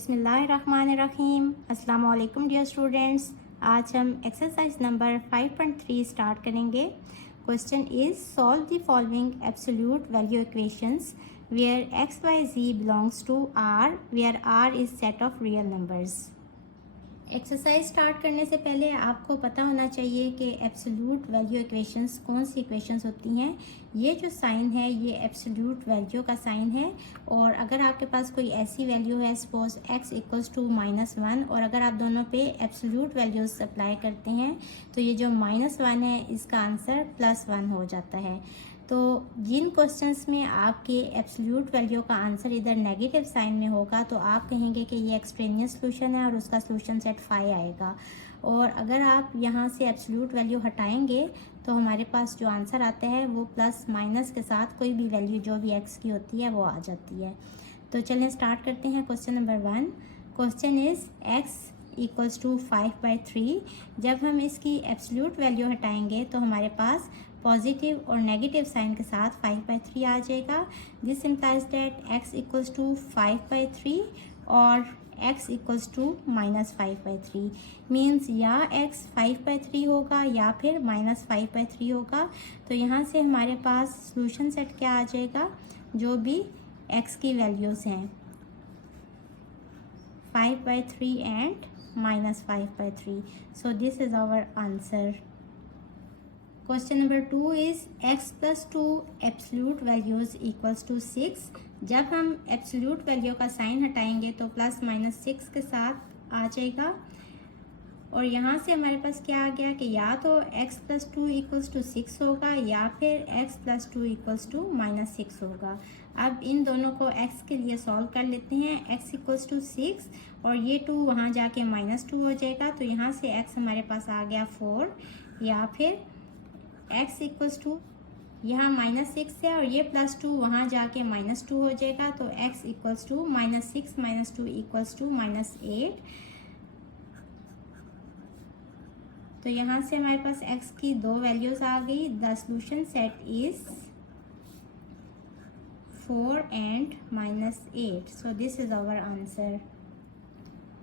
बिस्मिल्लाहिर्रहमानिर्रहीम। अस्सलाम वालेकुम डियर स्टूडेंट्स। आज हम एक्सरसाइज नंबर 5.3 स्टार्ट करेंगे। Question is solve the following absolute value equations where x y z belongs to R where R is set of real numbers. Exercise start करने से पहले आपको पता होना चाहिए कि एब्सोल्यूट वैल्यू इक्वेशंस कौन सी इक्वेशंस होती हैं। ये जो साइन है ये एब्सोल्यूट वैल्यू का साइन है, और अगर आपके पास कोई ऐसी वैल्यू है सपोज x इक्वल्स टू -1, और अगर आप दोनों पे एब्सोल्यूट वैल्यूज अप्लाई करते हैं तो ये जो -1 है इसका आंसर +1 हो जाता है। तो जिन क्वेश्चंस में आपके एब्सोल्यूट वैल्यू का आंसर इधर नेगेटिव साइन में होगा तो आप कहेंगे कि ये एक्सट्रेनियस सॉल्यूशन है और उसका सॉल्यूशन सेट 5 आएगा। और अगर आप यहाँ से एब्सोल्यूट वैल्यू हटाएंगे तो हमारे पास जो आंसर आता है वो प्लस माइनस के साथ कोई भी वैल्यू जो भी x की होती है वो आ जाती है। तो चलें स्टार्ट करते हैं question number 1। Question is x equals to 5/3। जब हम इसकी एब्सोल्यूट वैल्यू हटाएंगे तो हमारे पास पॉजिटिव और नेगेटिव साइन के साथ 5/3 आ जाएगा। This implies that x equals to 5/3 और x इक्वल्स टू -5/3 मीन्स या x 5/3 होगा या फिर -5/3 होगा। तो यहाँ से हमारे पास सॉल्यूशन सेट क्या आ जाएगा, जो भी x की वैल्यूज़ हैं 5/3 and -5/3। So this is our answer. Question number 2 is x plus 2 absolute values equals to 6। जब हम एब्सोल्यूट वैल्यू का साइन हटाएंगे तो +-6 के साथ आ जाएगा, और यहाँ से हमारे पास क्या आ गया कि या तो x प्लस 2 इक्वल्स टू 6 होगा या फिर x प्लस 2 इक्वल्स टू -6 होगा। अब इन दोनों को x के लिए सॉल्व कर लेते हैं। x इक्वल्स टू 6 और ये 2 वहाँ जाके -2 हो जाएगा, तो यहाँ से x हमारे पास आ गया 4, या फिर x इक्वल्स टू यहाँ -6 है और ये +2 वहाँ जाके -2 हो जाएगा, तो x equals to -6 - 2 equals to -8। तो यहाँ से हमारे पास x की 2 वैल्यूज आ गई। The solution set is 4 and -8। So this is our answer.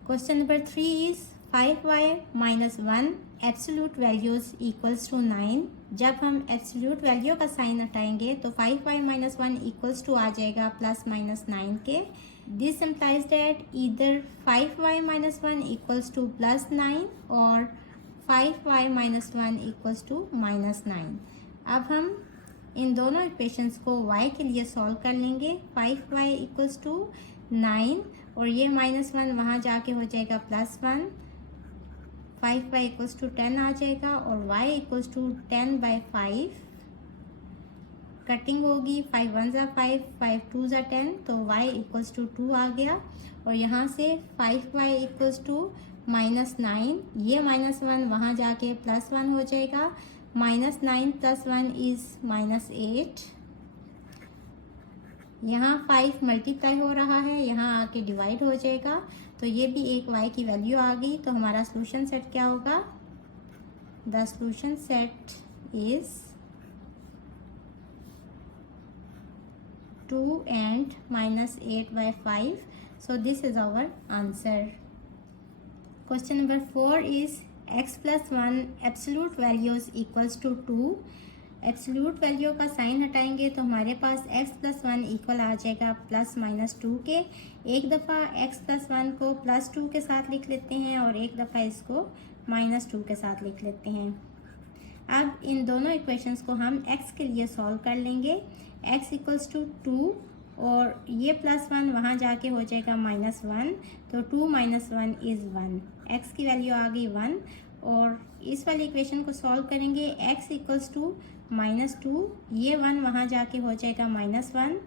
Question number 3 is 5y - 1 absolute values equals to 9। जब हम एब्सोल्यूट वैल्यू का साइन हटाएंगे तो 5y - 1 इक्वल्स टू आ जाएगा +-9 के। दिस इम्प्लाइज दैट इधर 5y - 1 इक्वल्स टू +9 और 5y - 1 इक्वल्स टू -9। अब हम इन दोनों इक्वेशंस को y के लिए सॉल्व कर लेंगे। 5y इक्वल्स टू 9 और ये -1 वहाँ जाके हो जाएगा +1। 5y इक्वल्स टू 10 आ जाएगा और y इक्वल्स टू 10/5। कटिंग होगी, 5 1 ज़ा 5, 5 2 ज़ा 10, तो y इक्वल्स टू 2 आ गया। और यहाँ से 5y इक्वल्स टू -9, ये -1 वहाँ जाके +1 हो जाएगा। -9 + 1 इज़ -8। यहाँ 5 मल्टीप्लाई हो रहा है, यहाँ आके डिवाइड हो जाएगा, तो ये भी एक y की वैल्यू आ गई। तो हमारा सॉल्यूशन सेट क्या होगा, the solution set is 2 and -8/5। So this is our answer. Question number 4 is x + 1 absolute values equals to 2। Absolute value का साइन हटाएंगे तो हमारे पास x + 1 इक्वल आ जाएगा +-2 के। एक दफ़ा x + 1 को +2 के साथ लिख लेते हैं और एक दफ़ा इसको -2 के साथ लिख लेते हैं। अब इन दोनों इक्वेशंस को हम x के लिए सॉल्व कर लेंगे। x इक्वल्स टू 2 और ये +1 वहाँ जाके हो जाएगा -1, तो 2 - 1 इज़ 1। x की वैल्यू आ गई 1, और इस वाली इक्वेशन को सॉल्व करेंगे। x इक्वल्स टू -2, ये 1 वहाँ जाके हो जाएगा -1।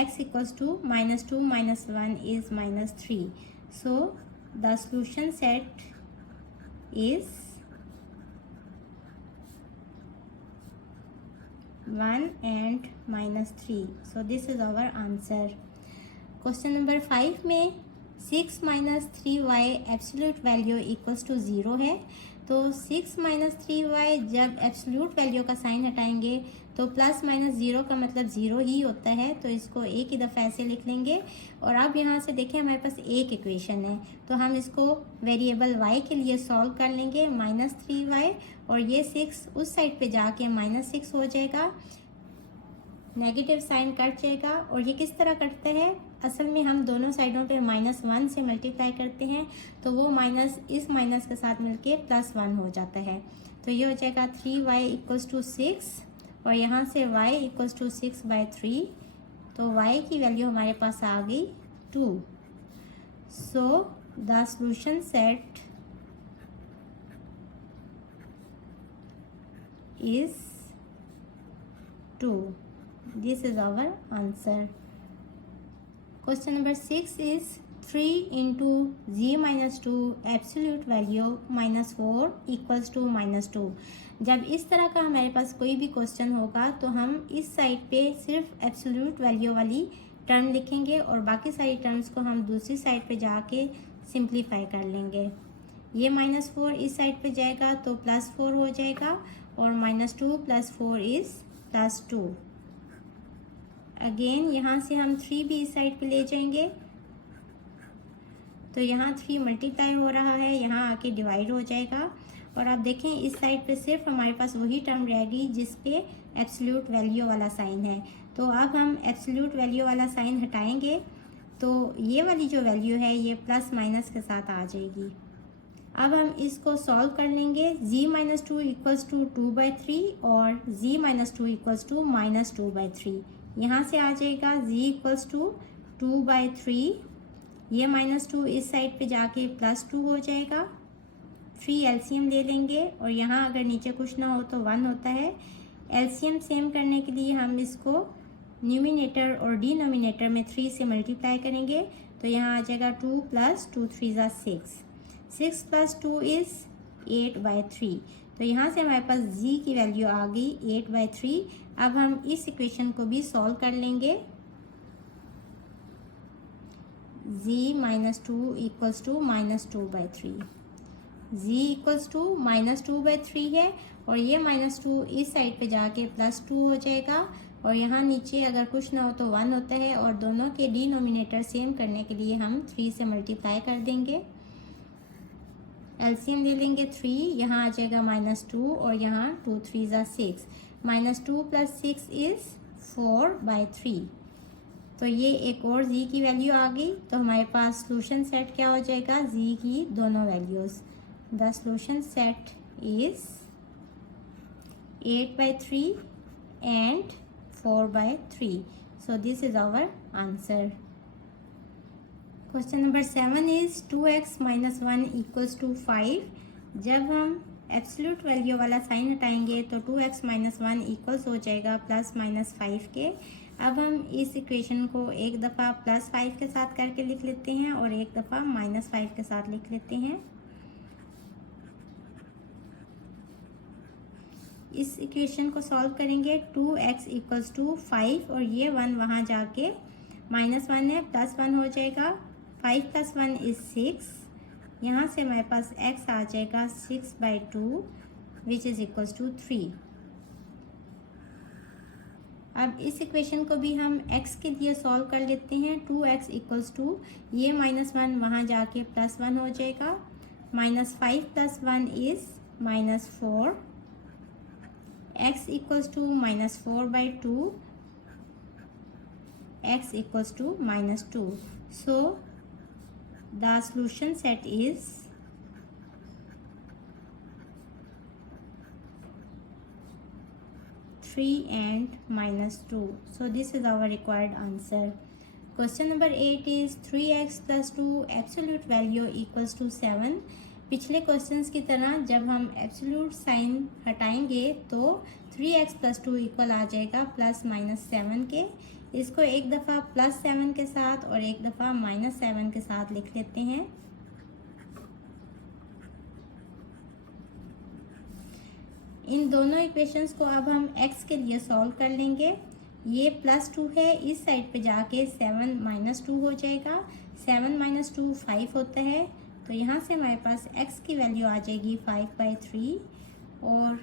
x equals to -2 - 1 is -3। So the solution set is 1 and -3। So this is our answer. Question number 5 में 6 - 3y absolute value equals to 0 है। तो 6 माइनस 3y जब एब्सोल्यूट वैल्यू का साइन हटाएंगे तो प्लस माइनस 0 का मतलब 0 ही होता है, तो इसको एक ही दफ़ा ऐसे लिख लेंगे। और अब यहाँ से देखें हमारे पास एक इक्वेशन है, तो हम इसको वेरिएबल y के लिए सॉल्व कर लेंगे। माइनस 3y और ये 6 उस साइड पे जाके माइनस 6 हो जाएगा, नेगेटिव साइन कट जाएगा। और ये किस तरह कटता है, असल में हम दोनों साइडों पे -1 से मल्टीप्लाई करते हैं, तो वो माइनस इस माइनस के साथ मिलके +1 हो जाता है। तो ये हो जाएगा 3y = 6 और यहाँ से y = 6/3, तो y की वैल्यू हमारे पास आ गई 2। सो the solution set is 2। This is our answer. Question number 6 is 3 into z minus 2 absolute value minus 4 equals to -2। जब इस तरह का हमारे पास कोई भी क्वेश्चन होगा तो हम इस साइड पे सिर्फ एब्सोल्यूट वैल्यू वाली टर्म लिखेंगे और बाकी सारी टर्म्स को हम दूसरी साइड पे जाके सिंप्लीफाई कर लेंगे। ये -4 इस साइड पे जाएगा तो +4 हो जाएगा और -2 + 4 इज़ +2। अगेन यहाँ से हम 3 भी इस साइड पे ले जाएंगे, तो यहाँ 3 मल्टीप्लाई हो रहा है, यहाँ आके डिवाइड हो जाएगा। और आप देखें इस साइड पे सिर्फ हमारे पास वही टर्म रहेगी जिस पे एब्सोल्यूट वैल्यू वाला साइन है। तो अब हम एब्सोल्यूट वैल्यू वाला साइन हटाएंगे तो ये वाली जो वैल्यू है ये प्लस माइनस के साथ आ जाएगी। अब हम इसको सॉल्व कर लेंगे। z - 2 = 2/3 और z - 2 = -2/3। यहाँ से आ जाएगा z = 2/3, ये -2 इस साइड पे जाके +2 हो जाएगा। 3 एलसीएम ले लेंगे और यहाँ अगर नीचे कुछ ना हो तो 1 होता है। एलसीएम सेम करने के लिए हम इसको न्यूमिनेटर और डिनोमिनेटर में 3 से मल्टीप्लाई करेंगे, तो यहाँ आ जाएगा 2 + 2 3 = 6। 6 + 2 इज़ 8/3। तो यहाँ से हमारे पास z की वैल्यू आ गई 8/3। अब हम इस इक्वेशन को भी सॉल्व कर लेंगे। z - 2 = -2/3। z = -2/3 है और ये -2 इस साइड पे जाके +2 हो जाएगा और यहाँ नीचे अगर कुछ ना हो तो 1 होता है और दोनों के डिनोमिनेटर सेम करने के लिए हम 3 से मल्टीप्लाई कर देंगे। एलसीएम ले लेंगे 3, यहाँ आ जाएगा -2 और यहाँ 2 3 = 6। -2 + 6 इज़ 4/3। तो ये एक और z की वैल्यू आ गई, तो हमारे पास सॉल्यूशन सेट क्या हो जाएगा, z की दोनों values. The solution set is 8/3 and 4/3। So this is our answer. Question number 7 is 2x - 1 = 5। जब हम एब्सोल्यूट वैल्यू वाला साइन हटाएंगे तो 2x - 1 इक्वल्स हो जाएगा +-5 के। अब हम इस इक्वेशन को एक दफ़ा +5 के साथ करके लिख लेते हैं और एक दफ़ा -5 के साथ लिख लेते हैं। इस इक्वेशन को सॉल्व करेंगे। 2x = 5 और ये 1 वहाँ जाके -1 है, +1 हो जाएगा। 5 + 1 इज़ 6। यहाँ से हमारे पास x आ जाएगा 6/2 विच इज़ इक्वल्स टू 3। अब इस इक्वेशन को भी हम x के लिए सॉल्व कर लेते हैं। 2x = ये -1 वहाँ जाके +1 हो जाएगा। -5 + 1 is -4। x = -4/2, x = -2। So the solution set is 3 and -2. So this is our required answer. Question number 8 is 3x + 2 absolute value equals to 7. पिछले क्वेश्चंस की तरह जब हम एब्सोल्यूट साइन हटाएंगे तो 3x + 2 इक्वल आ जाएगा +-7 के। इसको एक दफ़ा +7 के साथ और एक दफ़ा -7 के साथ लिख लेते हैं। इन दोनों इक्वेशंस को अब हम x के लिए सॉल्व कर लेंगे। ये +2 है, इस साइड पे जाके 7 - 2 हो जाएगा। 7 - 2 5 होता है। तो यहाँ से हमारे पास x की वैल्यू आ जाएगी 5/3 और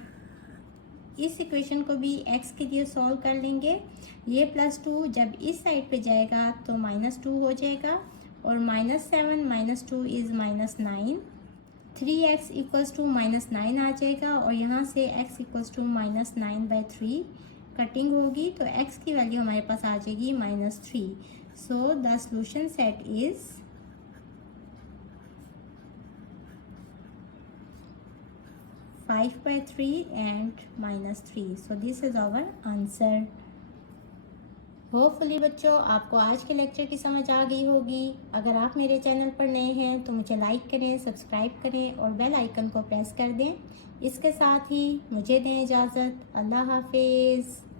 इस इक्वेशन को भी x के लिए सॉल्व कर लेंगे। ये +2 जब इस साइड पे जाएगा तो -2 हो जाएगा और -7 - 2 इज़ -9। 3x इक्वल्स टू -9 आ जाएगा और यहाँ से x इक्वल्स टू -9/3 कटिंग होगी तो x की वैल्यू हमारे पास आ जाएगी -3। So the solution set is 5/3 and -3। So this is our answer. Hopefully बच्चों आपको आज के लेक्चर की समझ आ गई होगी। अगर आप मेरे चैनल पर नए हैं तो मुझे लाइक करें, सब्सक्राइब करें और बेल आइकन को प्रेस कर दें। इसके साथ ही मुझे दें इजाज़त। अल्लाह हाफिज़।